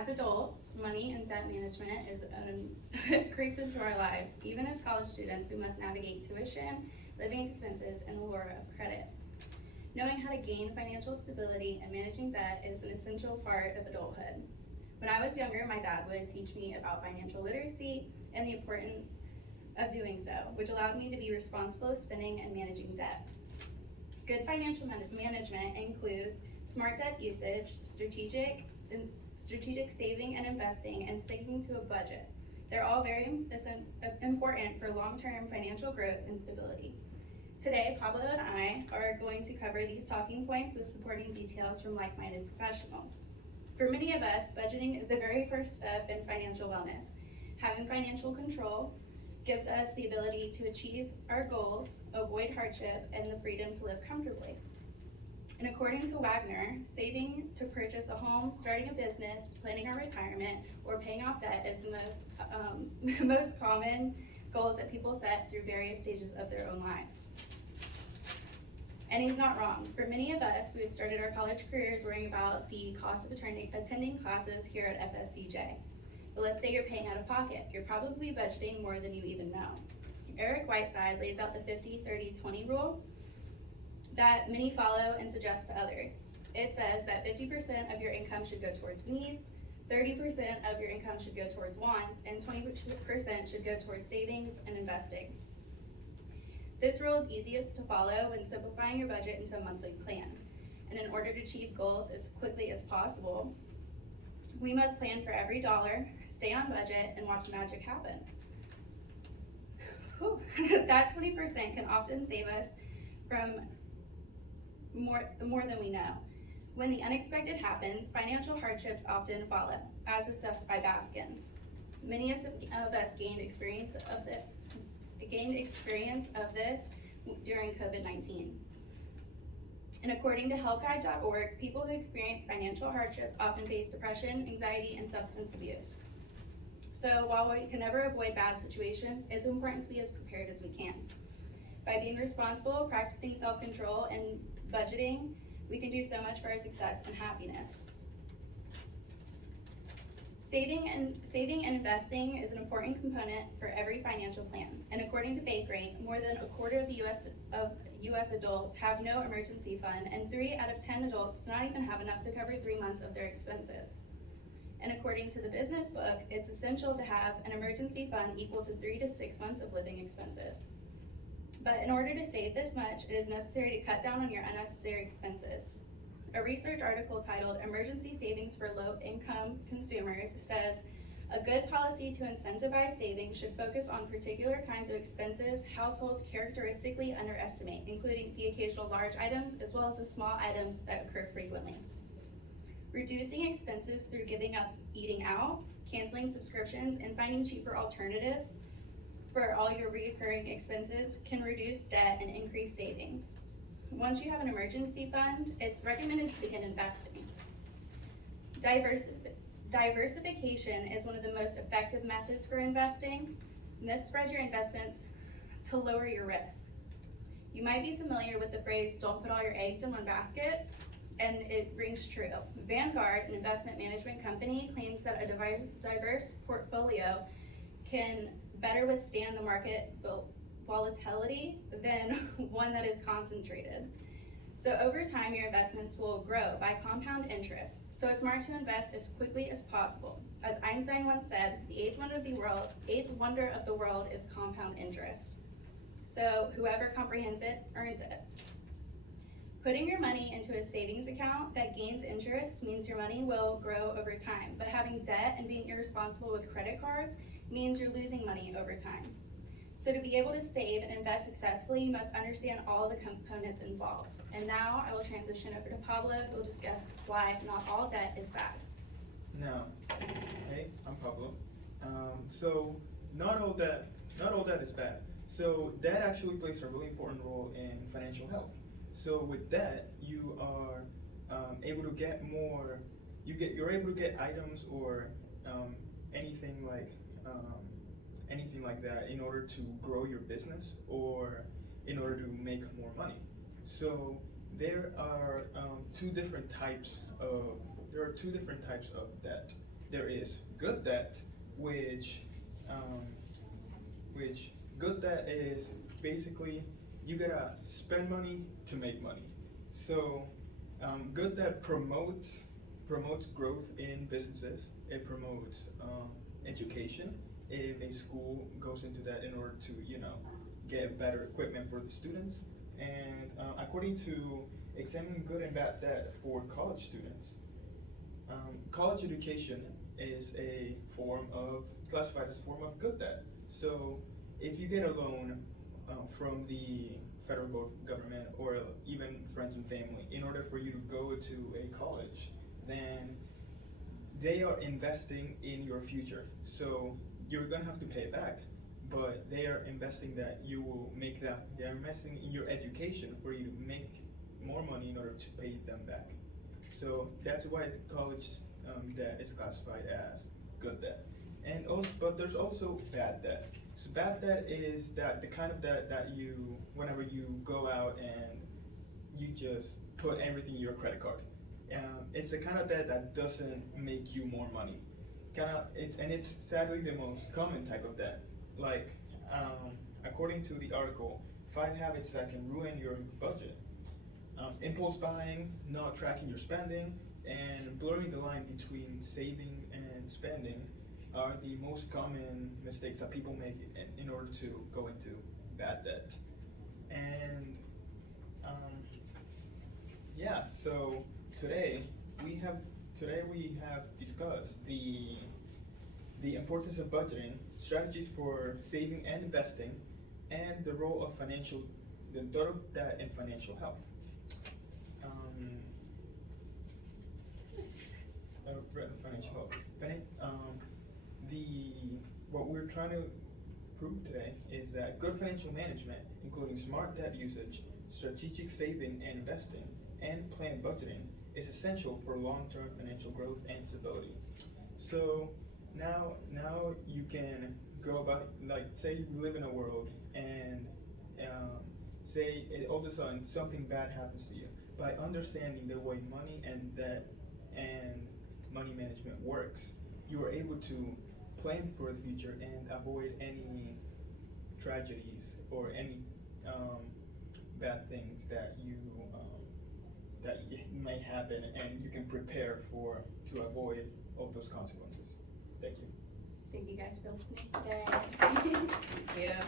As adults, money and debt management creeps into our lives. Even as college students, we must navigate tuition, living expenses, and the lure of credit. Knowing how to gain financial stability and managing debt is an essential part of adulthood. When I was younger, my dad would teach me about financial literacy and the importance of doing so, which allowed me to be responsible of spending and managing debt. Good financial management includes smart debt usage, strategic saving and investing, and sticking to a budget. They're all very important for long-term financial growth and stability. Today, Pablo and I are going to cover these talking points with supporting details from like-minded professionals. For many of us, budgeting is the very first step in financial wellness. Having financial control gives us the ability to achieve our goals, avoid hardship, and the freedom to live comfortably. And according to Wagner, saving to purchase a home, starting a business, planning our retirement, or paying off debt is the most common goals that people set through various stages of their own lives. And he's not wrong. For many of us, we've started our college careers worrying about the cost of attending classes here at FSCJ. But let's say you're paying out of pocket. You're probably budgeting more than you even know. Eric Whiteside lays out the 50-30-20 rule that many follow and suggest to others. It says that 50% of your income should go towards needs, 30% of your income should go towards wants, and 20% should go towards savings and investing. This rule is easiest to follow when simplifying your budget into a monthly plan. And in order to achieve goals as quickly as possible, we must plan for every dollar, stay on budget, and watch magic happen. That 20% can often save us from more than we know. When the unexpected happens, financial hardships often follow, as discussed by Baskins. Many of us gained experience of this during COVID-19. And according to helpguide.org, people who experience financial hardships often face depression, anxiety, and substance abuse. So while we can never avoid bad situations, it's important to be as prepared as we can. By being responsible, practicing self-control, and budgeting, we can do so much for our success and happiness. Saving and investing is an important component for every financial plan. And according to Bankrate, more than a quarter of the U.S. adults have no emergency fund, and 3 out of 10 adults do not even have enough to cover 3 months of their expenses. And according to the business book, it's essential to have an emergency fund equal to 3 to 6 months of living expenses. But in order to save this much, it is necessary to cut down on your unnecessary expenses. A research article titled Emergency Savings for Low-Income Consumers says, a good policy to incentivize saving should focus on particular kinds of expenses households characteristically underestimate, including the occasional large items as well as the small items that occur frequently. Reducing expenses through giving up eating out, canceling subscriptions, and finding cheaper alternatives for all your recurring expenses can reduce debt and increase savings. Once you have an emergency fund, it's recommended to begin investing. Diversification is one of the most effective methods for investing, and this spreads your investments to lower your risk. You might be familiar with the phrase, don't put all your eggs in one basket, and it rings true. Vanguard, an investment management company, claims that a diverse portfolio can better withstand the market volatility than one that is concentrated. So over time, your investments will grow by compound interest. So it's smart to invest as quickly as possible. As Einstein once said, the eighth wonder of the world is compound interest. So whoever comprehends it, earns it. Putting your money into a savings account that gains interest means your money will grow over time. But having debt and being irresponsible with credit cards means you're losing money over time. So to be able to save and invest successfully, you must understand all the components involved. And now I will transition over to Pablo, who will discuss why not all debt is bad. Now, hey, I'm Pablo. So not all debt is bad. So debt actually plays a really important role in financial health. So with debt, you are able to get more. You're able to get items or anything like that in order to grow your business or in order to make more money. So there are two different types of debt. there is good debt, which good debt is basically you gotta spend money to make money. So good debt promotes growth in businesses. It promotes education. If a school goes into that in order to get better equipment for the students, and according to examining good and bad debt for college students, college education is classified as a form of good debt. So if you get a loan from the federal government or even friends and family in order for you to go to a college, then they are investing in your future. So you're gonna have to pay it back, but they are investing that you will make that. They're investing in your education for you to make more money in order to pay them back. So that's why college debt is classified as good debt. And also, but there's also bad debt. So bad debt is the kind of debt that whenever you go out and you just put everything in your credit card. It's a kind of debt that doesn't make you more money. It's sadly the most common type of debt. Like, according to the article, 5 habits that can ruin your budget. Impulse buying, not tracking your spending, and blurring the line between saving and spending are the most common mistakes that people make in order to go into bad debt. And so today we have discussed the importance of budgeting, strategies for saving and investing, and the role of debt and financial health. Financial health. What we're trying to prove today is that good financial management, including smart debt usage, strategic saving and investing, and planned budgeting, is essential for long-term financial growth and stability. So now you can go about, like, say you live in a world and say all of a sudden something bad happens to you. By understanding the way money and debt and money management works, you are able to plan for the future and avoid any tragedies or any bad things that may happen, and you can prepare to avoid all those consequences. Thank you. Thank you guys for listening today. Yeah.